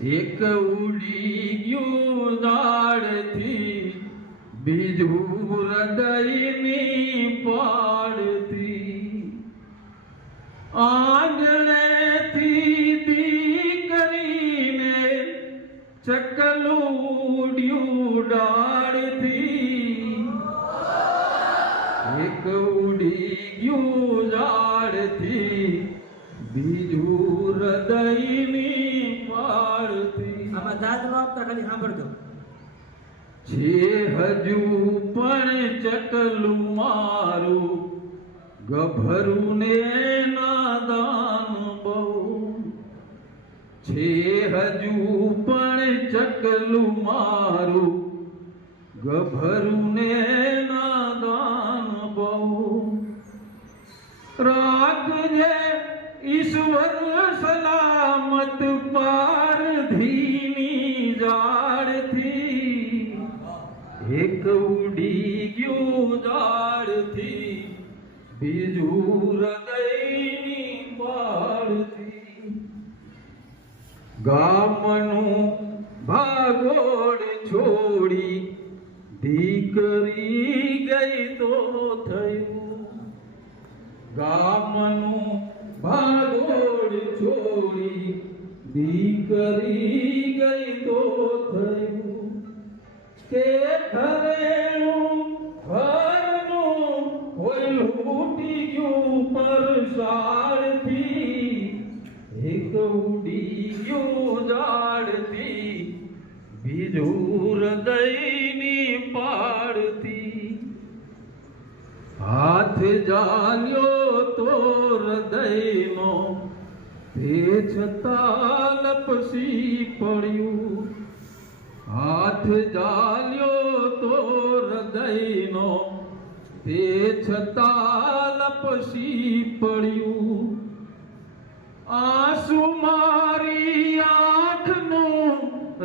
એક ઉડી ગયું દાડથી બીજું હૃદયની પાડથી આંગણેથી દીકરીને ચકલું ઉડ્યું ડાળથી એક ઉડી ગયું ઝાડથી બીજું હૃદયની પાડથી આમાં દાદ નો આપતા ખાલી સાંભળજો છે હજુ પણ ચકલું મારું ગભરું ને નાદાન બહુ છે હજુ પણ ચકલું મારું ગભરું ને નાદાન બહુ રાખજે ઈશ્વર સલામત પારધીની જાળથી એક ઉડી ગયું ઝાડથી બીજું હૃદયની પાળથી ગામનું ભાગોળ છોડી દીકરી ગઈ તો થયું ગામનું ભાગોળ છોડી દીકરી ગઈ તો થયું કે ઘરેણું ઘરનું કોઈ લૂટી ગયું પરસાળથી એક ઉડી ગયું ઝાડથી બીજું હૃદયની પાડથી હાથ જાલ્યો તો હૃદયનો તે છતાં લપસી પડ્યું હાથ જાલ્યો તો હૃદયનો તે છતાં લપસી પડ્યું આંસુ મારી આંખનું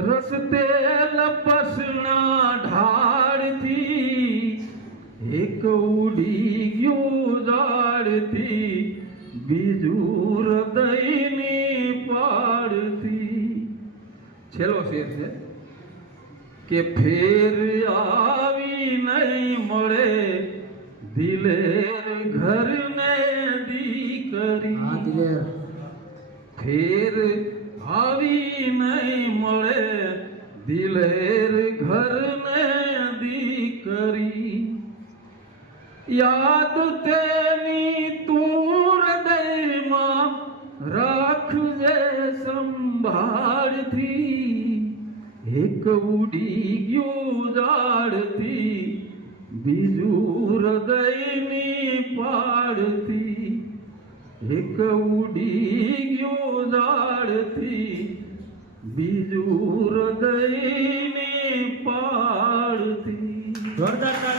રસ્તે લપસણા ઢાળથી એક ઉડી ગયું ઝાડથી બીજું હૃદયની પાડથી છેલ્લો શેર છે કે ફેર આવી નહીં મળે દિલેર ઘરને દીકરી ફેર આવી નહીં મળે દિલેર ઘરને દીકરી યાદ તેની તું હૃદયમાં રાખજે સંભાળથી એક ઉડી ગયું ઝાડથી બીજું હૃદયની પાડથી એક ઉડી ગયું ઝાડથી બીજું હૃદયની પાડથી જોરદાર